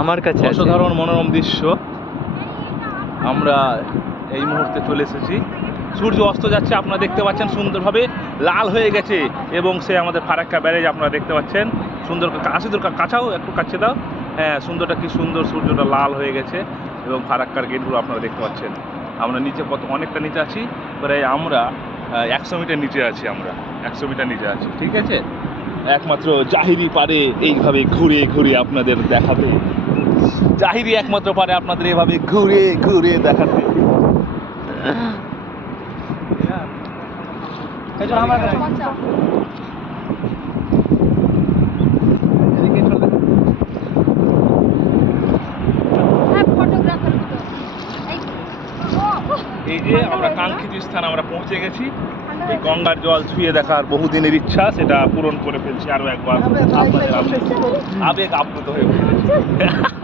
আমার কাছে। অসাধারণ মনোরম দৃশ্য। আমরা এই মুহূর্তে চলে এসেছি। সূর্য অস্ত যাচ্ছে, আপনারা দেখতে পাচ্ছেন সুন্দরভাবে লাল হয়ে গেছে এবং সে আমাদের ফারাক্কা ব্যারেজ, আপনারা দেখতে পাচ্ছেন। সুন্দর কাছে তোর কাছাও একটু কাছে দাও। হ্যাঁ সুন্দরটা কি সুন্দর, সূর্যটা লাল হয়ে গেছে এবং ফারাক্কার গেটগুলো আপনারা দেখতে পাচ্ছেন। আমরা নিচে কত অনেকটা নিচে আছি, প্রায় আমরা একশো মিটার নিচে আছি আমরা, একশো মিটার নিচে আছি, ঠিক আছে? একমাত্র জাহিরি পারে এইভাবে ঘুরে ঘুরে আপনাদের দেখাবে জাহিরি একমাত্র পারে আপনাদের এভাবে ঘুরে ঘুরে দেখাতে। হ্যাঁ এই যে আমরা কাঙ্ক্ষিত স্থান আমরা পৌঁছে গেছি এই গঙ্গার জল ছুঁয়ে দেখার বহুদিনের ইচ্ছা, সেটা পূরণ করে ফেলছি আরও একবার আপনাদের আবেগ- আপ্লুত হয়ে উঠেছে।